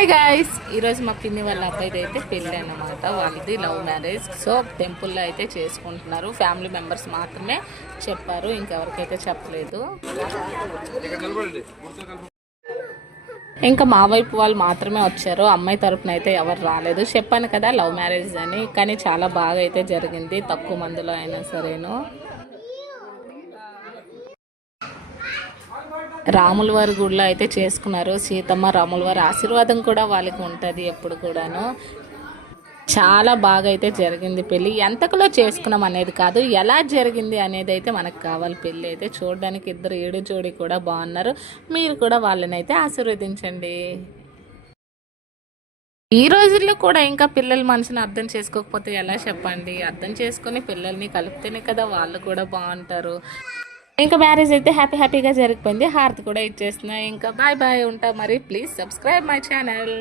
Hi guys ఈరోజు మా పిన్ని వాళ్ళ అబ్బాయిది అయితే పెళ్ళి అనమాట వాళ్ళది లవ్ మ్యారేజ్. సో టెంపుల్లో అయితే చేసుకుంటున్నారు. ఫ్యామిలీ మెంబర్స్ మాత్రమే చెప్పారు. ఇంకెవరికైతే చెప్పలేదు. ఇంకా మా వైపు వాళ్ళు మాత్రమే వచ్చారు. అమ్మాయి తరపున అయితే ఎవరు రాలేదు. చెప్పాను కదా లవ్ మ్యారేజ్ అని. కానీ చాలా బాగా అయితే జరిగింది. తక్కువ మందిలో అయినా సరేను. రాముల వారి గుడిలో అయితే చేసుకున్నారు. సీతమ్మ రాముల వారి ఆశీర్వాదం కూడా వాళ్ళకి ఉంటుంది ఎప్పుడు కూడాను. చాలా బాగా అయితే జరిగింది పెళ్ళి. ఎంతకులో చేసుకున్నాం అనేది కాదు ఎలా జరిగింది అనేది అయితే మనకు కావాలి పెళ్ళి అయితే. చూడడానికి ఇద్దరు ఏడు జోడి కూడా బాగున్నారు. మీరు కూడా వాళ్ళని అయితే ఆశీర్వదించండి. ఈ రోజుల్లో కూడా ఇంకా పిల్లల మనసుని అర్థం చేసుకోకపోతే ఎలా చెప్పండి? అర్థం చేసుకొని పిల్లల్ని కలిపితేనే కదా వాళ్ళు కూడా బాగుంటారు. ఇంకా మ్యారేజ్ అయితే హ్యాపీ హ్యాపీగా జరిగిపోయింది. హారతి కూడా ఇచ్చేసిన ఇంకా బాయ్ బాయ్ ఉంటా మరి. Please subscribe my channel.